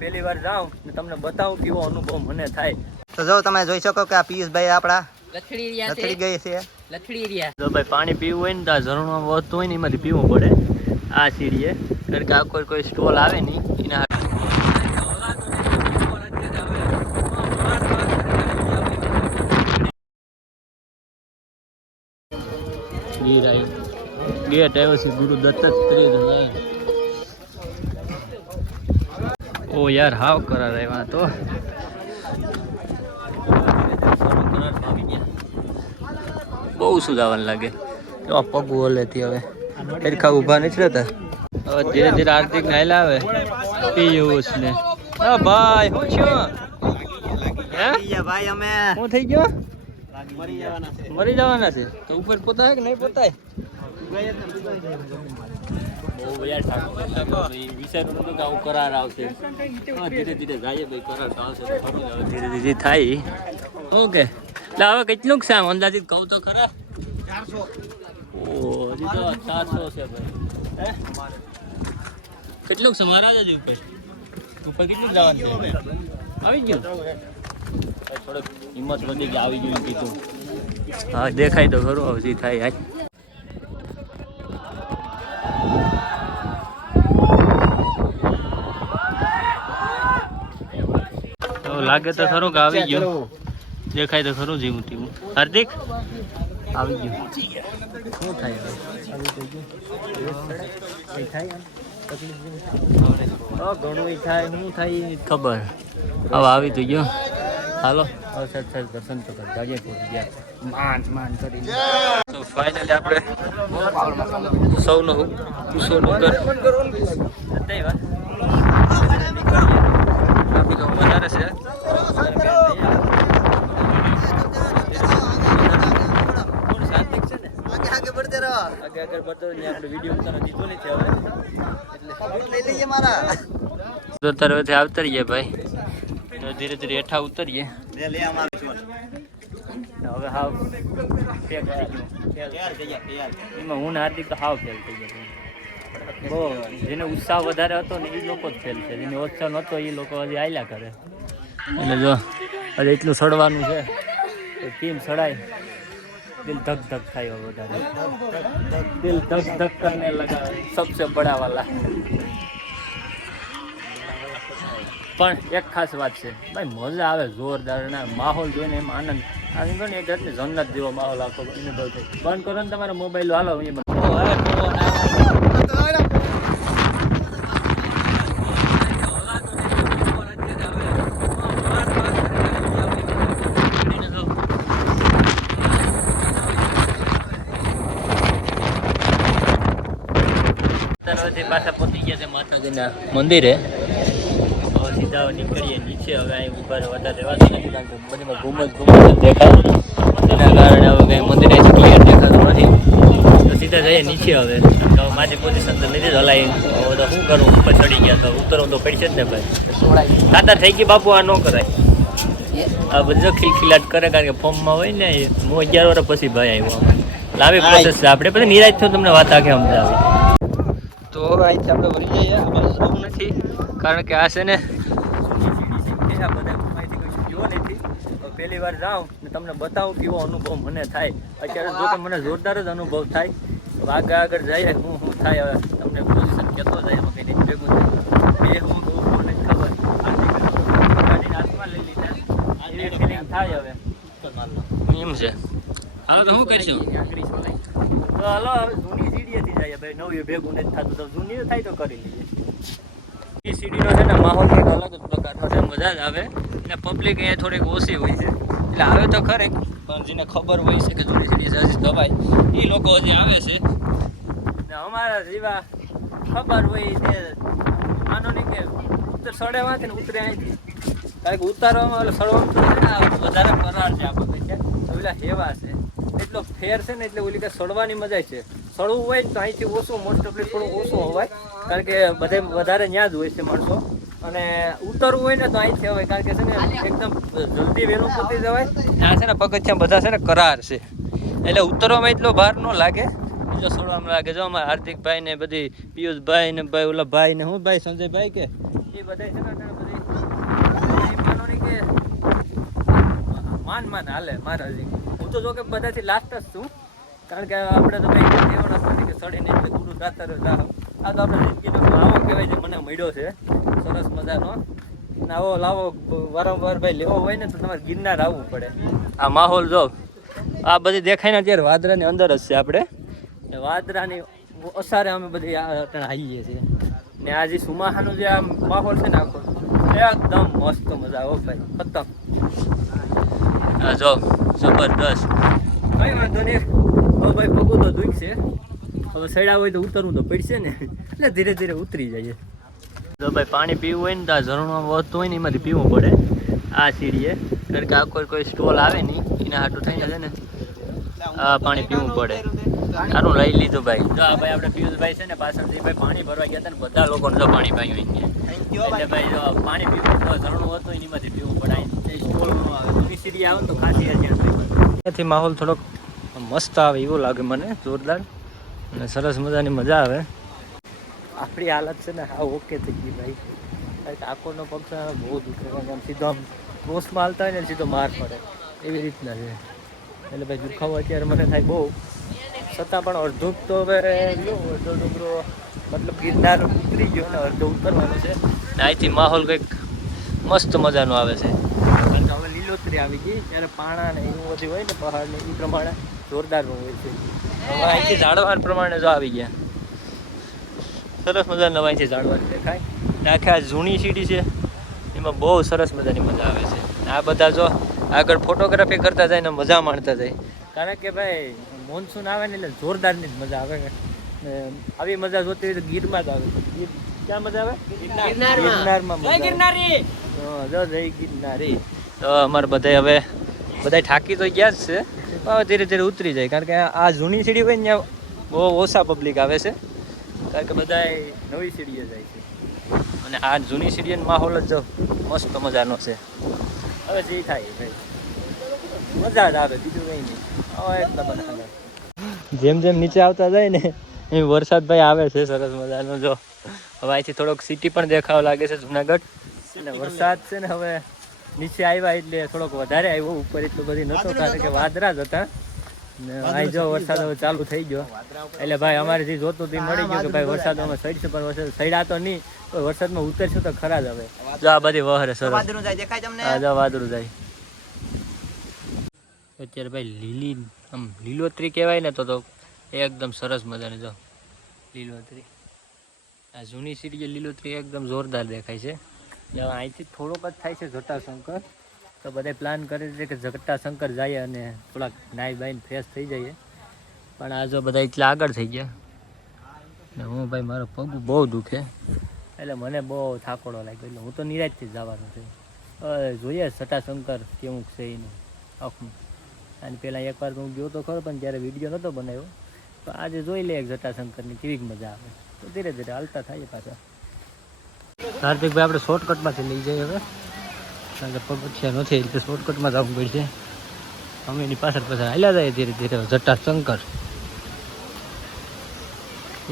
પહેલી વાર જાઉં ને તમને બતાવું કેવો અનુભવ મને થાય. તો જો તમે જોઈ શકો કે આ પિયુષભાઈ આપણા લથડી રહ્યા લથડી ગઈ છે. લથડી રહ્યા. જો ભાઈ પાણી પીવું હોય ને તો ઝરણમાં વધતું હોય ને એમાંથી પીવું પડે. આ સીડીએ. કારણ કે આ કોઈ કોઈ સ્ટોલ આવે નહીં એના ગેટ આવ્યો છે ગુરુ દત્તાત્રેય ઓ યાર હાવ કરાર આવ્યા તો. બહુ સુધાવન લાગે. તો પગ ઓલેથી હવે? સરખા ઊભા નથી રહેતા? હવે ધીરે ધીરે આર્થિક નાયલા આવે. પિયુષ ને હા ભાઈ હું છું? હે? ભાઈ અમે શું થઈ ગયો? મરી જવાના છે. તો ઉપર પોતાય કે નહીં પોતાય? આવું કરાર આવશે. ધીરે ધીરે જાય ભાઈ કરાર તો આવશે ધીરે ધીરે થાય. ઓકે. એટલે હવે કેટલું છે આમ? અંદાજિત કહું તો ખરા? ઓ હજી તો ચારસો છે ભાઈ. હે? કેટલુંક છે મારા જ હજી ઉપર? ઉપર કેટલું જવાનું આવી ગયું? થોડોક હિંમત વધી કે આવી ગયું કીધું. હા દેખાય તો ખરું હજી થાય હાય. લાગે તો ખરું કે આવી ગયું. દેખાય તો ખરું જીવું તેવું હાર્દિક? આવી ગયું. શું થાય ઘણું થાય શું થાય? ખબર. હવે આવી તો ગયો. હાલો. ફાઇનલી આપણે સૌનો કર અત્યારે વાત ટ્રાફિક વધારે છે શાંતિ છે ને આગે આગે પડતે રહો આગળ આગળ બધો ને આપણે વીડિયો ઉતારવા દીધો નથી હવે. બૂટ લઈ લઈએ મારા. તો તરફથી આવતરીએ ભાઈ. તો ધીરે ધીરે હેઠા ઉતરીએ. લે લે અમારું ચોલ હવે હાવ ફેલ એમાં હું હાર્દિક તો હાવ ફેલ થઈ ગયા બહુ જેને ઉત્સાહ વધારે હતો ને એ લોકો જ ફેલ છે. જેને ઉત્સાહ નહોતો એ લોકો હજી આયલા કરે. એટલે જો હજી એટલું સડવાનું છે. તો કેમ સડાય. દિલ धक ધક થાય વધારે દિલ ધક ધક કરને લગા સબસે બડા વાલા પણ એક ખાસ વાત છે ભાઈ મજા આવે જોરદાર ના માહોલ જોઈને એમ આનંદ આ ને એક જાતની જન્નત જેવો માહોલ આખો અનુભવ થાય બંધ કરો ને તમારો મોબાઈલ હાલો અહીંયા તરવથી પાછા પહોંચી છે મંદિરે. હવે સીધા નીકળીએ નીચે હવે અહીં ઊભા વધારે રહેવાતું નથી કારણ કે બધીમાં ઘુમજ ઘુમજ દેખાય તેના કારણે હવે કંઈ મંદિર અહીંથી ક્લિયર દેખાતું નથી. તો સીધા જઈએ નીચે હવે. તો મારી પોઝિશન તો લીધી જ હલાવી હવે તો શું કરું? ઉપર ચડી ગયા તો ઉતરવું તો પડશે જ ને ભાઈ. તાતા થઈ ગઈ બાપુ આ ન કરાય. આ બધો ખિલખિલાટ કરે કારણ કે ફોર્મમાં હોય ને હું અગિયાર વર્ષ પછી ભાઈ આવ્યો આવી પ્રોસેસ છે. આપણે પછી નિરાશ થયું તમને વાત આખે સમજાવી. હવે અહીંથી આપણે વળી જઈએ. આમાં જવું નથી કારણ કે આ છે ને પહેલી વાર જાઉં ને તમને બતાવું કેવો અનુભવ મને થાય. અત્યારે જો કે મને જોરદાર જ અનુભવ થાય. આગળ આગળ જઈએ હું શું થાય હવે તમને પોઝિશન કહેતો જાય એમાં કંઈ ભેગું થાય. હું બહુ મને ખબર. ગાડીને હાથમાં લઈ લીધા. એવી feeling થાય હવે. એમ છે. હાલો તો શું કરશું? તો હાલો હવે જઈએ ભાઈ, નવી ભેગું નથી થતું. તો જૂની થાય તો કરી લઈએ. એ સીડીનો છે ને, માહોલ કંઈક અલગ જ પ્રકારનો મજા જ આવે. અને પબ્લિક અહીંયા થોડીક ઓછી હોય છે. એટલે આવે તો ખરે, પણ જેને ખબર હોય છે કે જૂની સીડી હજી દવાય એ લોકો હજી આવે છે. ને અમારા જેવા ખબર હોય તે માનો કે સડે વાંચે ને ઉતરે અહીંથી. કારણ કે ઉતારવામાં એટલે સડવામાં વધારે કરાર છે આપણે પેલા હેવા છે. એટલો ફેર છે ને એટલે ઓલી કે સડવાની મજા છે. સડવું હોય ને તો અહીંથી ઓછું મોસ્ટ ઓફલી થોડું ઓછું હોવાય. કારણ કે બધે વધારે ત્યાં જ હોય છે માણસો. અને ઉતરવું હોય ને તો અહીંથી હોય કારણ કે છે ને એકદમ જલ્દી વહેલું પતી જવાય. આ છે ને પગથિયા બધા છે ને કરાર છે. એટલે ઉતરવામાં એટલો ભાર ન લાગે. બીજો સડવામાં લાગે. જો અમારા હાર્દિકભાઈ ને બધી પિયુષભાઈ ને ભાઈ ઓલા ભાઈ ને હું ભાઈ સંજયભાઈ કે? એ બધા છે ને બધી. માન માન હાલે મારા હજી હું તો કે બધાથી લાસ્ટ જ છું. કારણ કે આપણે તો કંઈ કહેવાના નથી કે સડીને એટલે ગુરુ દાતાર જ રાહ આ તો આપણે જિંદગીનો લાવો કહેવાય છે, મને મળ્યો છે. સરસ મજાનો. આવો લાવો, વારંવાર ભાઈ લેવો હોય ને તો તમારે ગિરનાર આવવું પડે. આ માહોલ જો, આ બધી દેખાય ને અત્યારે વાદરાની અંદર જ છે આપણે. વાદરાની અસારે અમે બધી આવીએ છીએ. ને આ જે સુમાહાનો જે આ માહોલ છે ને આખો, એકદમ મસ્ત મજા આવો ભાઈ, ખતમ. જો જબરદસ્ત. કઈ વાંધો નહીં. હવે ભાઈ પગું તો દુખશે. હવે સડ્યા હોય તો ઉતરવું તો પડશે ને. એટલે ધીરે ધીરે ઉતરી જાય જો ભાઈ પાણી પીવું હોય ને તો આ ઝરણમાં વધતું હોય ને એમાંથી પીવું પડે. આ સીડીએ. કારણ કે આ કોઈ કોઈ સ્ટોલ આવે નહીં એના હાટું થઈને છે ને આ પાણી પીવું પડે. સારું લઈ લીધું ભાઈ. જો આ ભાઈ આપણે પિયુષભાઈ છે ને પાછળથી ભાઈ પાણી ભરવા ગયા હતા ને બધા લોકોને જો પાણી પાયું એટલે ભાઈ જો પાણી પીવું તો ઝરણું હતું એનીમાંથી પીવું પડે. સ્ટોલ સ્ટોલનું આવે સીડી આવે તો ખાસી ત્યાંથી માહોલ થોડોક મસ્ત આવે એવું લાગે મને જોરદાર. અને સરસ મજાની મજા આવે. આપણી હાલત છે ને હા ઓકે થઈ ગઈ ભાઈ. આંખોનો પગ છે બહુ દુખે આમ સીધો આમ ક્રોસમાં હાલતા હોય ને સીધો માર પડે. એવી રીતના છે. એટલે ભાઈ દુખાવો અત્યારે મને થાય બહુ. છતાં પણ અડધું તો હવે અડધો ડુંગરો મતલબ ગિરનાર ઉતરી ગયો ને અડધો ઉતરવાનો છે. અહીંથી માહોલ કંઈક મસ્ત મજાનો આવે છે. લીલોતરી આવી ગઈ. ત્યારે પાણા ને એવું બધું હોય ને પહાડ ને એ પ્રમાણે જોરદારનું હોય છે. અહીંથી ઝાડવાન પ્રમાણે જો આવી ગયા. સરસ મજાના અહીંથી ઝાડવાન દેખાય. આખી આ જૂની સીડી છે એમાં બહુ સરસ મજાની મજા આવે છે. આ બધા જો આગળ ફોટોગ્રાફી કરતા જાય ને મજા માણતા જાય. કારણ કે ભાઈ મોન્સૂન આવે ને એટલે જોરદારની જ મજા આવે. આવી મજા જોતી હોય તો ગીરમાં જ આવે ગીર ક્યાં મજા આવે? ગિરનારમાં. મજા. હા, જો જય ગિરનારી. તો અમારે બધા હવે બધા થાકી તો ગયા જ છે હવે ધીરે ધીરે ઉતરી જાય. કારણ કે આ જૂની સીડી હોય ને, ત્યાં બહુ ઓછા પબ્લિક આવે છે. કારણ કે બધા નવી સીડીએ જાય છે. અને આ જૂની સીડીનો માહોલ જ મસ્ત મજાનો છે. હવે જે થાય, ભાઈ. મજા જ આવે, બીજું કંઈ નહીં. હવે જેમ જેમ નીચે આવતા જાય ને એ વરસાદ ભાઈ આવે છે, સરસ મજાનો, જો. હવે અહીંથી થોડોક સિટી પણ દેખાવા લાગે છે જુનાગઢ. અને વરસાદ છે ને હવે નીચે આવ્યા એટલે થોડોક વધારે આવ્યો ઉપર એટલું બધી નતો કારણ કે વાદળા જ હતા. ને અહીં જો વરસાદ હવે ચાલુ થઈ ગયો. એટલે ભાઈ અમારે જે જોતું તે મળી ગયું કે ભાઈ વરસાદમાં સડશે પણ વરસાદ સડ્યા તો નહીં પણ વરસાદમાં ઉતરશું તો ખરા જ હવે. જો આ બધી વહરે સરસ. વાદળું જાય દેખાય તમને? આ જો વાદરું જાય. અત્યારે ભાઈ લીલી આમ લીલોતરી કહેવાય ને તો તો એકદમ સરસ મજાની જો. લીલોતરી. આ જૂની સીડી લીલોતરી એકદમ જોરદાર દેખાય છે. એટલે અહીંથી થોડોક જ થાય છે જટાશંકર. તો બધા પ્લાન કરે છે કે જટાશંકર જઈએ અને થોડાક નાઈ બાઈને ફ્રેશ થઈ જઈએ. પણ આ જો બધા એટલા આગળ થઈ ગયા. હું ભાઈ, મારો પગ બહુ દુખે. એટલે મને બહુ થાકોડો લાગ્યો. એટલે હું તો નિરાજથી જવાનું છે. જોઈએ જટાશંકર કેવું છે એનું આખું અને પહેલાં એકવાર હું ગયો તો ખરો, પણ ત્યારે વીડિયો નહોતો બનાવ્યો, તો આજે જોઈ લે જટાશંકરની કેવી મજા આવે. તો ધીરે ધીરે હાલતા થાય પાછા. હાર્દિકભાઈ, આપણે શોર્ટકટમાંથી લઈ જઈએ હવે. કારણ કે પગથિયા નથી, એટલે શોર્ટકટમાં જવું પડશે. અમે એની પાછળ પાછળ હાલ્યા જાય ધીરે ધીરે. જટાશંકર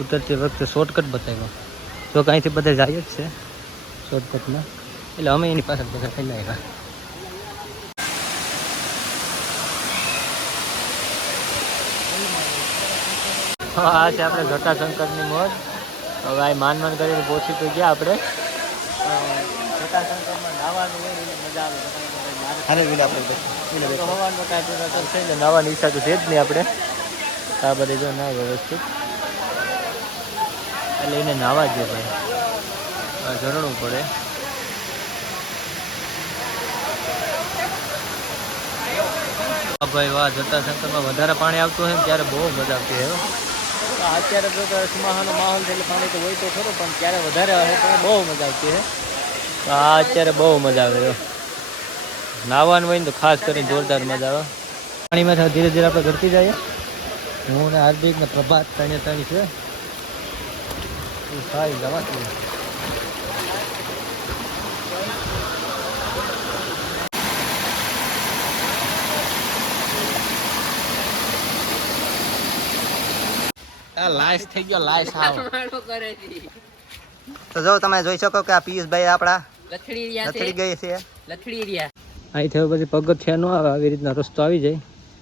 ઉતરતી વખતે શોર્ટકટ બતાવ્યો. તો કાંઈથી બધા જાય જ છે શોર્ટકટમાં એટલે અમે એની પાછળ પાછળ હાલ્યા આવ્યા. હા, આ છે આપણે જટાશંકરની મોજ. હવે આ માન માન કરીને પહોંચી તો ગયા આપણે. નાવાની ઈચ્છા તો છે જ નહીં આપણે. આ બધી જો ના વ્યવસ્થિત એટલે એને નાવા જ ભાઈ. ઝરણું પડે. હા ભાઈ વાહ જટાશંકરમાં વધારે પાણી આવતું હોય ને ત્યારે બહુ મજા આવતી હોય અત્યારે તો તો સુમાહાનો માહોલ છે એટલે પાણી તો હોય તો ખરું, પણ ત્યારે વધારે આવે તો બહુ મજા આવતી છે તો આ અત્યારે બહુ મજા આવે છે. નાવાનું હોય ને તો ખાસ કરીને જોરદાર મજા આવે. પાણીમાં ધીરે ધીરે આપણે ઘરતી જઈએ. હું ને હાર્દિક ને પ્રભાત ત્રણે ત્રણ છે સારી જવાતું આ લાઈસ થઈ ગયો લાઈસ આવ. તો જો તમે જોઈ શકો કે આ પિયુષભાઈ આપણા લથડી રહ્યા લથડી ગઈ છે. લથડી રહ્યા. અહીંથી થયો પછી પગથિયા ન આવે આવી રીતના રસ્તો આવી જાય.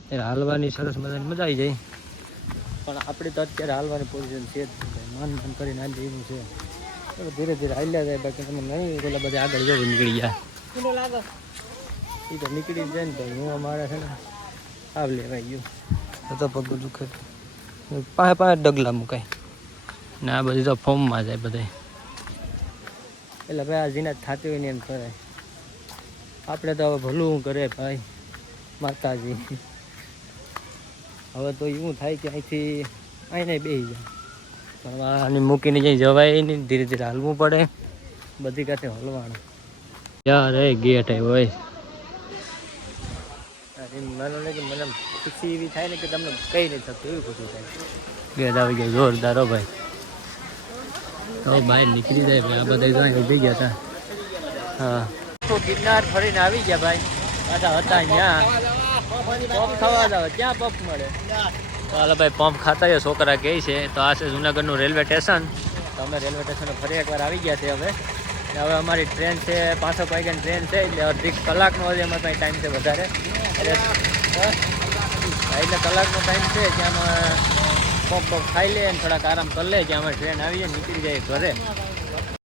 ત્યારે હાલવાની સરસ મજાની મજા આવી જાય. પણ આપણે તો અત્યારે હાલવાની પોઝિશન છે મન મન કરીને હાલી જઈનું છે. ધીરે ધીરે હાલ્યા જાય બાકી તમે નહીં પેલા બધા આગળ જવું નીકળી ગયા. એ તો નીકળી જ જાય ને ભાઈ. હું અમારે છે ને આવ લેવાઈ ગયું. તો પગ દુખે. પાસે પાસે ડગલા મુકાય. ને આ બધી તો ફોર્મમાં જાય બધા એટલે ભાઈ આ જીના થતી હોય ને એમ કરાય આપણે તો હવે ભલું કરે ભાઈ માતાજી. હવે તો એવું થાય કે અહીંથી અહીંને બેસી જાય. પણ આને મૂકીને જઈ જવાય નહીં ધીરે ધીરે હાલવું પડે. બધી કાંઠે હલવાનું. યાર એ ગેટ આવ્યો હોય અરે મને લાગે મને ખુશી એવી થાય ને કે તમને કઈ નહીં થતું એવી ખુશી થાય. ગેદ આવી ગઈ જોરદાર હો ભાઈ. તો બહાર નીકળી જાય ભાઈ આ બધા ત્યાં ઊભી ગયા હતા. હા. તો ગિરનાર ફરીને આવી ગયા ભાઈ. પાછા હતા ત્યાં પંપ ખાવા જાવ ક્યાં પંપ મળે? હાલો ભાઈ પંપ ખાતા હોય છોકરા કહે છે તો આ છે જુનાગઢનું રેલવે સ્ટેશન. તો અમે રેલવે સ્ટેશને ફરી એકવાર આવી ગયા છે હવે. હવે અમારી ટ્રેન છે પાંચસો વાગ્યાની ટ્રેન છે એટલે અડધી કલાકનો હજી અમારી ટાઈમ છે વધારે. એટલે કલાકનો ટાઈમ છે ત્યાં અમે પંપ પંપ ખાઈ લે થોડાક આરામ કરી લે, જ્યાં અમે ટ્રેન આવીએ નીકળી જાય ઘરે.